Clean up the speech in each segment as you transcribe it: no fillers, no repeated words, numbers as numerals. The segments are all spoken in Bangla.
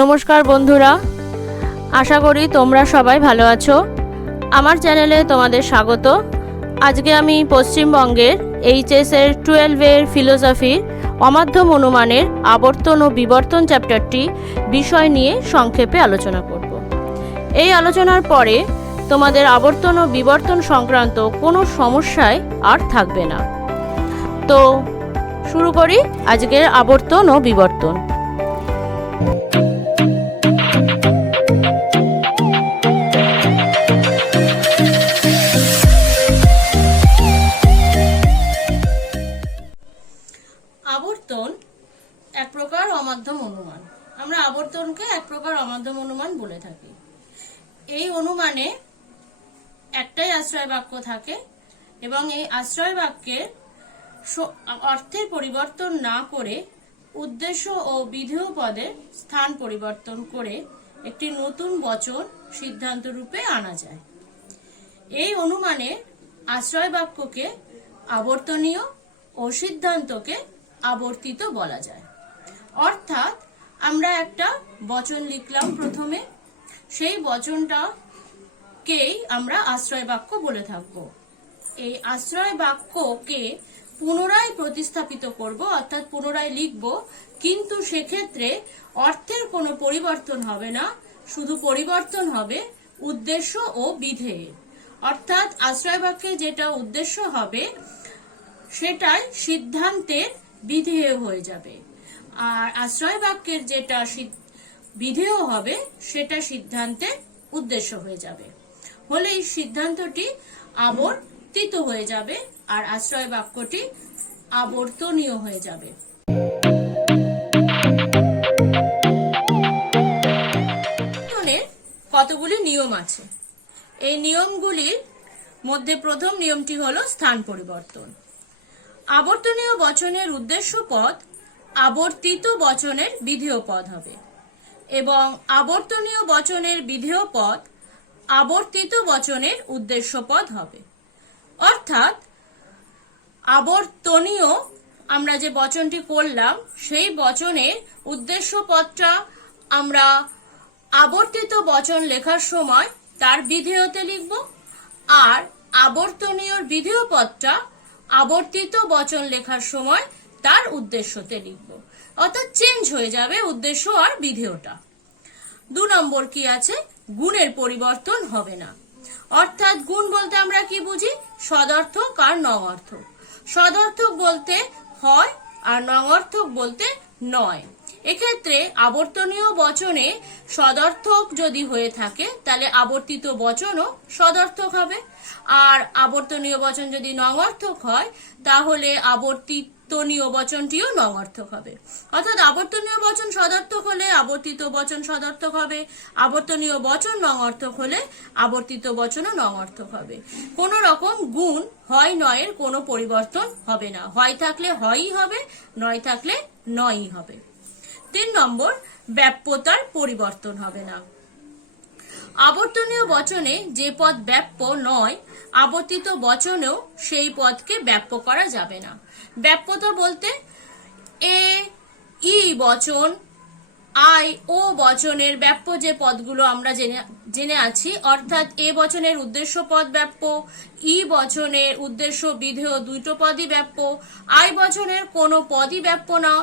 নমস্কার বন্ধুরা, আশা করি তোমরা সবাই ভালো আছো। আমার চ্যানেলে তোমাদের স্বাগত। আজকে আমি পশ্চিমবঙ্গের এইচএসের 12-এর ফিলোসফির অমাধ্যম অনুমানের আবর্তন ও বিবর্তন চ্যাপ্টারটি বিষয় নিয়ে সংক্ষেপে আলোচনা করব। এই আলোচনার পরে তোমাদের আবর্তন ও বিবর্তন সংক্রান্ত কোনো সমস্যাই আর থাকবে না। তো শুরু করি আজকের আবর্তন ও বিবর্তন। আবর্তন এক প্রকার অমাধ্যম অনুমান। আমরা আবর্তনকে এক প্রকার অমাধ্যম অনুমান বলে থাকি। এই অনুমানে একটাই আশ্রয় বাক্য থাকে এবং এই আশ্রয় বাক্যের অর্থের পরিবর্তন না করে উদ্দেশ্য ও বিধেয় পদের স্থান পরিবর্তন করে একটি নতুন বচন সিদ্ধান্ত রূপে আনা যায়। এই অনুমানে আশ্রয় বাক্যকে আবর্তনীয় ও সিদ্ধান্তকে আবর্তিত বলা যায়। অর্থাৎ আমরা একটা বচন লিখলাম, প্রথমে সেই বচনটাকেই আমরা আশ্রয় বাক্য বলে থাকব। এই আশ্রয় বাক্যকে পুনরায় প্রতিস্থাপিত করব, অর্থাৎ পুনরায় লিখব, কিন্তু সেক্ষেত্রে অর্থের কোনো পরিবর্তন হবে না, শুধু পরিবর্তন হবে উদ্দেশ্য ও বিধেয়ের। অর্থাৎ আশ্রয় বাক্যে যেটা উদ্দেশ্য হবে সেটাই সিদ্ধান্তের বিধেয় হয়ে যাবে, আর আশ্রয় বাক্যের যেটা বিধেয় হবে সেটা সিদ্ধান্তের উদ্দেশ্য হয়ে যাবে। হলে এই সিদ্ধান্তটি আবর্তিত হয়ে যাবে আর আশ্রয় বাক্যটি আবর্তনীয় হয়ে যাবে। কতগুলি নিয়ম আছে। এই নিয়মগুলির মধ্যে প্রথম নিয়মটি হলো স্থান পরিবর্তন। আবর্তনীয় বচনের উদ্দেশ্য পদ আবর্তিত বচনের বিধেয় পদ হবে এবং আবর্তনীয় বচনের বিধেয় পদ আবর্তিত বচনের উদ্দেশ্য পদ হবে। অর্থাৎ আবর্তনীয় আমরা যে বচনটি করলাম সেই বচনের উদ্দেশ্য পদটা আমরা আবর্তিত বচন লেখার সময় তার বিধেয়তে লিখব, আর আবর্তনীয় বিধেয় পদটা আবর্তিত বচন লেখার সময় তার উদ্দেশ্যতে লিখব। অর্থাৎ চেঞ্জ হয়ে যাবে উদ্দেশ্য আর বিধেয়টা। 2 নম্বর কি আছে? গুণের পরিবর্তন হবে না। অর্থাৎ গুণ বলতে আমরা কি বুঝি? সদর্থক আর নঙর্থক। সদর্থক বলতে হয় আর নঙর্থক বলতে নয়। এক্ষেত্রে আবর্তনীয় বচনে সদর্থক যদি হয়ে থাকে তাহলে আবর্তিত বচনও সদর্থক হবে, আর আবর্তনীয় বচন যদি নঙর্থক হয় তাহলে আবর্তিতনীয় বচনটিও নঙর্থক হবে। অর্থাৎ আবর্তনীয় বচন সদর্থক হলে আবর্তিত বচন সদর্থক হবে, আবর্তনীয় বচন নঙর্থক হলে আবর্তিত বচনও নঙর্থক হবে। কোন রকম গুণ হয় নয়ের কোনো পরিবর্তন হবে না। হয় থাকলে হয়ই হবে, নয় থাকলে নয়ই হবে। 3 নম্বর, ব্যাপ্যতার পরিবর্তন হবে না। আবর্তনীয় বচনে যে পদ ব্যাপ্য নয়, আবর্তিত বচনেও সেই পদকে ব্যাপ্য করা যাবে না। ব্যাপ্যতা বলতে ই বচন, আই ও বচনের ব্যাপ্য যে পদগুলো আমরা জেনে আছি, অর্থাৎ এ বচনের উদ্দেশ্য পদ ব্যাপ্য, ই বচনের উদ্দেশ্য বিধেয় দুটো পদই ব্যাপ্য, আই বচনের কোনো পদই ব্যাপ্য না,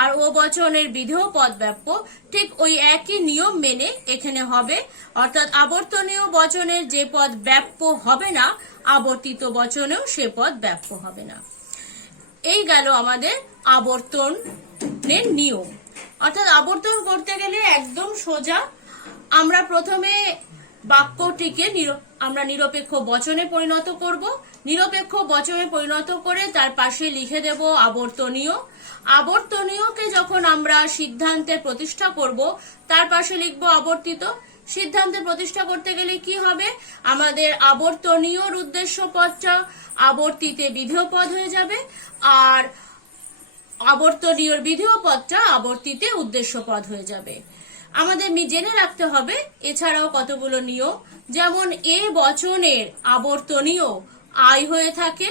আর ও বচনের বিধেয় পদ ব্যাপ্য। ঠিক ওই একই নিয়ম মেনে এখানে হবে। অর্থাৎ আবর্তনীয় বচনের যে পদ ব্যাপ্য হবে না, আবর্তিত বচনেও সে পদ ব্যাপ্য হবে না। এই গেল আমাদের আবর্তনের নিয়ম। অর্থাৎ আবর্তন করতে গেলে একদম সোজা। আমরা প্রথমে বাক্যটিকে আমরা নিরপেক্ষ বচনে পরিণত করব। নিরপেক্ষ বচনে পরিণত করে তার পাশে লিখে দেব আবর্তনীয়। আবর্তনীয়কে যখন আমরা সিদ্ধান্তে প্রতিষ্ঠা করব তার পাশে লিখব আবর্তিত। সিদ্ধান্তে প্রতিষ্ঠা করতে গেলে কি হবে? আমাদের আবর্তনীয়র উদ্দেশ্য পদটা আবর্তিতে বিধেয় পদ হয়ে যাবে, আর আবর্তনীয়র বিধেয় পদটা আবর্তিতে উদ্দেশ্য পদ হয়ে যাবে। আমাদের জেনে রাখতে হবে এছাড়াও কতগুলো নিয়ম, যেমন এ বচনের আবর্তনীয় আই হয়ে থাকে,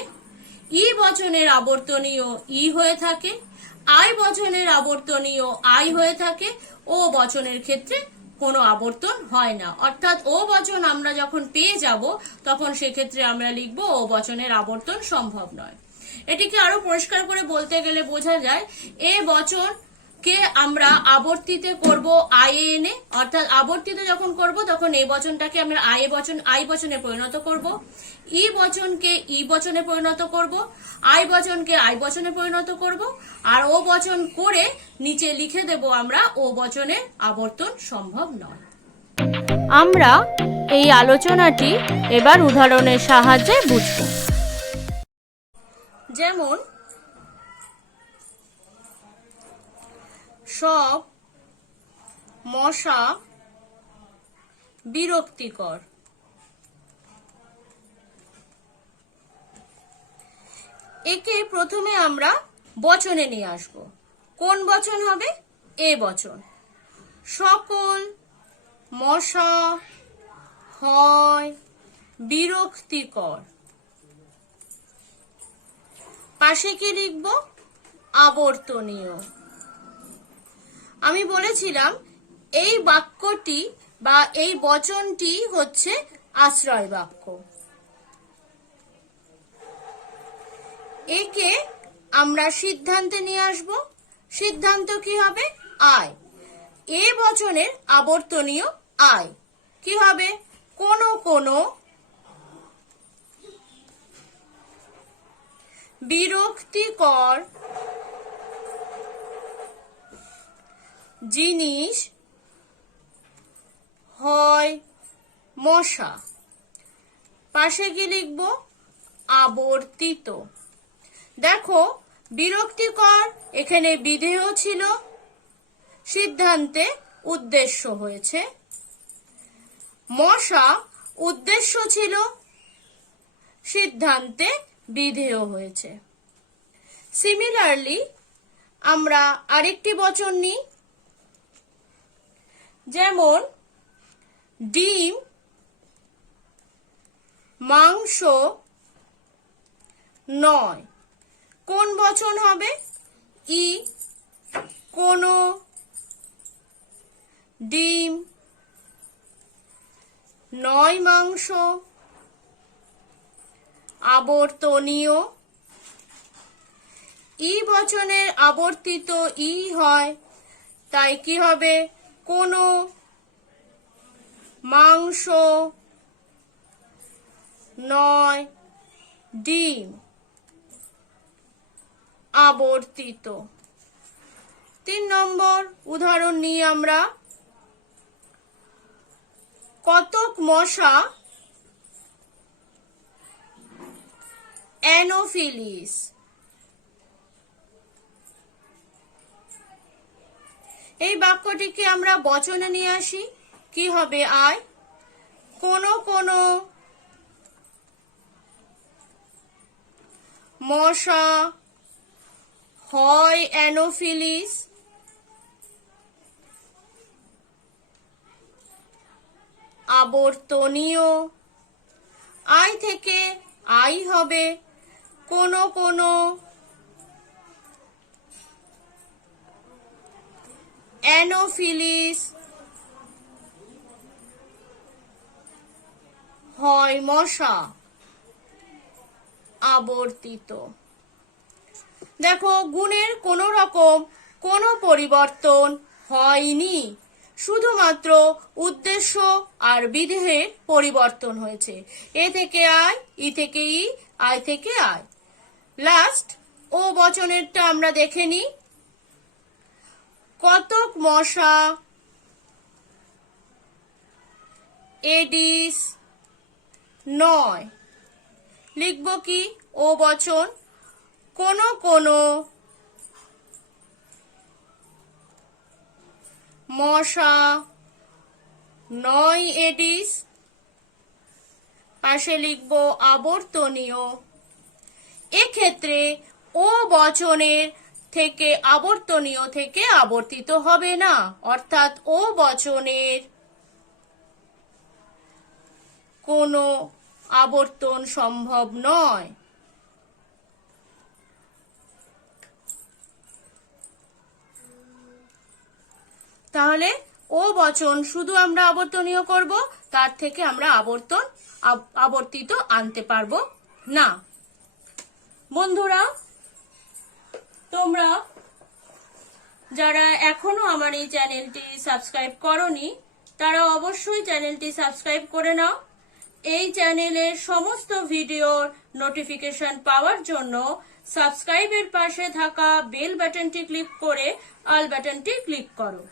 ই বচনের আবর্তনীয় ই হয়ে থাকে, আই বচনের আবর্তনীয় আই হয়ে থাকে, ও বচনের ক্ষেত্রে কোনো আবর্তন হয় না। অর্থাৎ ও বচন আমরা যখন পেয়ে যাব তখন সেক্ষেত্রে আমরা লিখব ও বচনের আবর্তন সম্ভব নয়। এটিকে আরো পরিষ্কার করে বলতে গেলে বোঝা যায় এ বচন কে আমরা আবর্তিতে করব আই এনে, অর্থাৎ আবর্তিত যখন করব তখন এই বচনটাকে আমরা আই বচনে পরিণত করব, ই বচনকে ই বচনে পরিণত করব, আই বচনকে আই বচনে পরিণত করব, আর ও বচন করে নিচে লিখে দেব আমরা ও বচনের আবর্তন সম্ভব নয়। আমরা এই আলোচনাটি এবার উদাহরণের সাহায্যে বুঝব। যেমন সব মশা বিরক্তিকর। একে প্রথমে আমরা বচনে নিয়ে আসব। কোন বচন হবে? এ বচন। সকল মশা হয় বিরক্তিকর। পাশে কি লিখব? আবর্তনীয়। আমি বলেছিলাম এই বাক্যটি বা এই বচনটি হচ্ছে আশ্রয় বাক্য। একে আমরা সিদ্ধান্তে নিয়ে আসব। সিদ্ধান্ত কি হবে? আই। এ বচনের আবর্তনীয় আই কি হবে? কোনো কোনো বিরক্তিকর জিনিস হয় মশা। পাশে কি লিখব? আবর্তিত। দেখো বিরক্তিকর এখানে বিধেয় ছিল, সিদ্ধান্তে উদ্দেশ্য হয়েছে। মশা উদ্দেশ্য ছিল, সিদ্ধান্তে বিধেয় হয়েছে। সিমিলারলি আমরা আরেকটি বচন নিই। যেমন ডিম মাংস নয়। কোন বচন হবে? ই। কোনো ডিম নয় মাংস। আবর্তনীয়। ই বচনের আবর্তিত ই হয়, তাই কি হবে? কোনো মাংস নয় ডিম। আবর্তিত। 3 নম্বর উদাহরণ নিই আমরা। কতক মশা অ্যানোফিলিস। এই বাক্যটিকে আমরা বচনে নিয়ে আসি। কি হবে? আই। কোনো কোনো মশা হয় অ্যানোফিলিস। আবর্তনীয়। আই থেকে আই হবে কোনো কোনো অ্যানোফিলিস হয় মশা। আবর্তিত। দেখো গুণের কোনো রকম কোনো পরিবর্তন হয়নি, শুধুমাত্র উদ্দেশ্য আর বিধেয়ের পরিবর্তন হয়েছে। এ থেকে আই, ই থেকে ই, আই থেকে আই। লাস্ট ও বচনেরটা আমরা দেখে নিই। কতক মশা এডিস নয়। লিখব কি? ও বচন। কোনো কোনো মশা নয় এডিস। পাশে লিখব আবর্তনীয়। এক্ষেত্রে ও বচনের থেকে আবর্তনীয় থেকে আবর্তিত হবে না, অর্থাৎ ও বচনের কোনো আবর্তন সম্ভব নয়। তাহলে ও বচন শুধু আমরা আবর্তনীয় করব, তার থেকে আমরা আবর্তিত আনতে পারবো না। বন্ধুরা, তোমরা যারা এখনো আমার এই চ্যানেলটি সাবস্ক্রাইব করনি তারা অবশ্যই চ্যানেলটি সাবস্ক্রাইব করে নাও। এই চ্যানেলের সমস্ত ভিডিওর নোটিফিকেশন পাওয়ার জন্য সাবস্ক্রাইবের পাশে থাকা বেল বাটনটি ক্লিক করে অল বাটনটি ক্লিক করো।